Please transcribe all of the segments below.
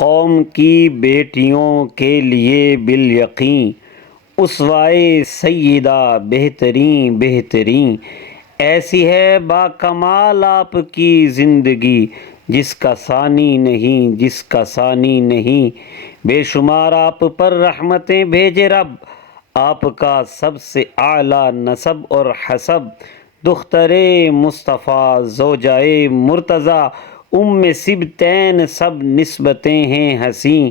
قوم کی بیٹیوں کے لیے بالیقین اسوائے سیدہ بہترین بہترین، ایسی ہے با کمال آپ کی زندگی جس کا ثانی نہیں جس کا ثانی نہیں، بے شمار آپ پر رحمتیں بھیجے رب، آپ کا سب سے اعلیٰ نسب اور حسب، دختر مصطفیٰ زوجائے مرتضیٰ سبتین سب نسبتیں ہیں حسین،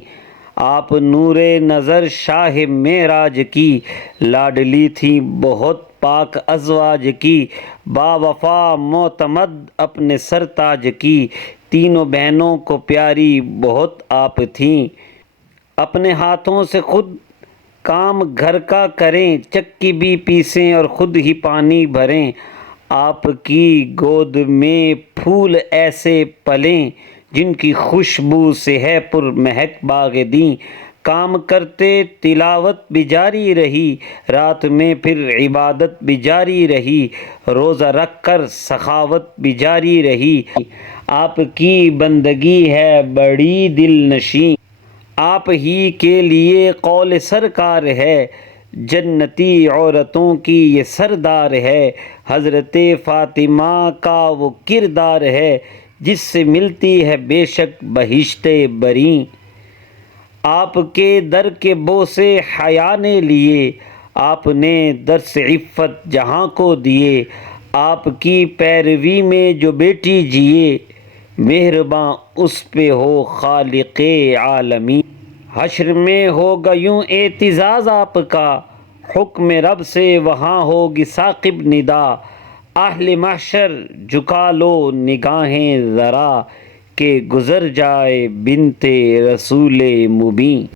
آپ نور نظر شاہ معراج کی لاڈلی تھی بہت پاک ازواج کی، با وفا معتمد اپنے سرتاج کی، تینوں بہنوں کو پیاری بہت آپ تھیں، اپنے ہاتھوں سے خود کام گھر کا کریں، چکی بھی پیسیں اور خود ہی پانی بھریں، آپ کی گود میں پھول ایسے پلیں جن کی خوشبو سے ہے پر مہک باغ دیں، کام کرتے تلاوت بھی جاری رہی، رات میں پھر عبادت بھی جاری رہی، روزہ رکھ کر سخاوت بھی جاری رہی، آپ کی بندگی ہے بڑی دل نشیں، آپ ہی کے لیے قول سرکار ہے، جنتی عورتوں کی یہ سردار ہے، حضرت فاطمہ کا وہ کردار ہے جس سے ملتی ہے بے شک بہشت بریں، آپ کے در کے بوسے حیا نے لیے، آپ نے درس عفت جہاں کو دیے، آپ کی پیروی میں جو بیٹی جیے، مہرباں اس پہ ہو خالق عالمین، حشر میں ہوگا یوں اعتزاز آپ کا، حکم رب سے وہاں ہوگی ثاقب ندا، اہل محشر جھکا لو نگاہیں ذرا، کہ گزر جائے بنت رسول مبین۔